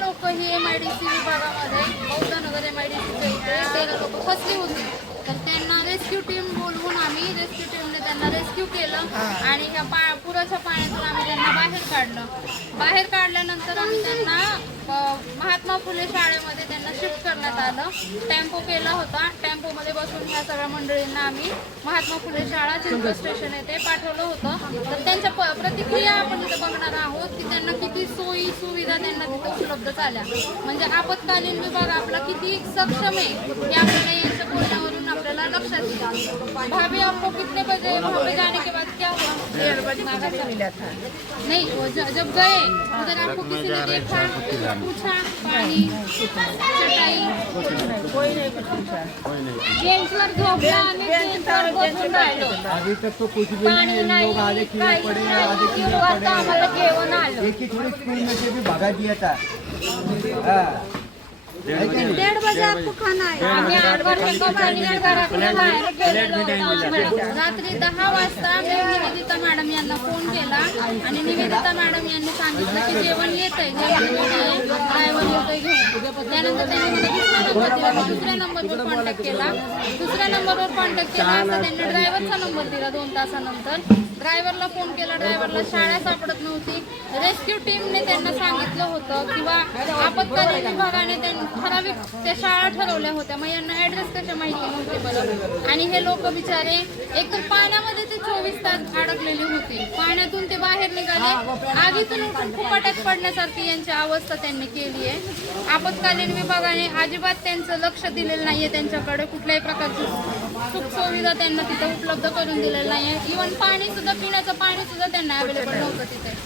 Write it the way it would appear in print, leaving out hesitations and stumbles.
लोक ही MIDC विभागामध्ये बौद्धनगर MIDC इथे 13 लोक फसली होती. तर त्यांना रेस्क्यू टीम बोलवून आम्ही रेस्क्यू टीमने त्यांना रेस्क्यू केलं आणि ह्या पुराच्या पाण्यातून आम्ही त्यांना बाहेर काढलं. बाहेर काढल्यानंतर आम्ही त्यांना महात्मा फुले शाळेमध्ये त्यांना शिफ्ट करण्यात आलं. टेम्पो केला होता. टेम्पोमध्ये बसून ह्या सगळ्या मंडळींना आम्ही महात्मा फुले शाळा चिंचवड स्टेशन येथे पाठवलं होतं. तर त्यांच्या प्रतिक्रिया आपण इथं बघणार आहोत की त्यांना किती सोयी सुविधा त्यांना तिथं उपलब्ध झाल्या. म्हणजे आपत्कालीन विभाग आपला किती सक्षम आहे हे आपल्याला यांच्या बोलण्यावरून आपल्याला लक्षात येईल. भाभी आपको कितने बजे वहाँ पे जाने के बाद क्या हुआ? 1:30 बजे मिला था। नहीं जब गए उधर आपको किसी ने देखा पूछा पानी चटाई कोई नहीं कुछ पूछा। जेंट्सवर झोपला आणि जेंट्सवर बसून राहिलो. अभी तक तो कुछ भी नहीं, लोग आगे कीड़े पड़े हैं, आगे कीड़े पड़े हैं। आम्हाला जेवण आलं. एक ही थोड़ी स्कूल में से भी भगा दिया था। हाँ। 1:30 बजे आपको खाना आहे. आम्ही 8 वाजता घरातून बाहेर गेलेलो. रात्री 10 वाजता मी निवेदिता मॅडम यांना फोन केला आणि निवेदिता मॅडम यांनी सांगितलं की जेवण येतंय, ड्रायव्हर येतोय घेऊन. त्यानंतर त्यांनी मला दुसऱ्या नंबरवर कॉन्टॅक्ट केला. दुसऱ्या नंबरवर कॉन्टॅक्ट केला असता त्यांनी ड्रायव्हरचा नंबर दिला. 2 तासानंतर ड्रायव्हरला फोन केला. ड्रायव्हरला शाळा सापडत नव्हती. रेस्क्यू टीमने त्यांना सांगितलं होतं किंवा आपत्कालीन विभागाने ठराविक त्या शाळा ठरवल्या होत्या. मग यांना ॲड्रेस कशा माहिती नव्हते बरं. आणि हे लोक बिचारे एकतर पाण्यामध्ये ते 24 तास अडकलेले होते. पाण्यातून ते बाहेर निघाले. आगीतून उठून फुपाट्यात पडण्यासारखी यांची अवस्था त्यांनी केली आहे. आपत्कालीन विभागाने अजिबात त्यांचं लक्ष दिलेलं नाहीये. त्यांच्याकडे कुठल्याही प्रकारची सुखसुविधा त्यांना तिथे उपलब्ध करून दिलेलं नाहीये. इव्हन पाणी सुद्धा पिण्याचं पाणी सुद्धा त्यांना अवेलेबल नव्हतं तिथे.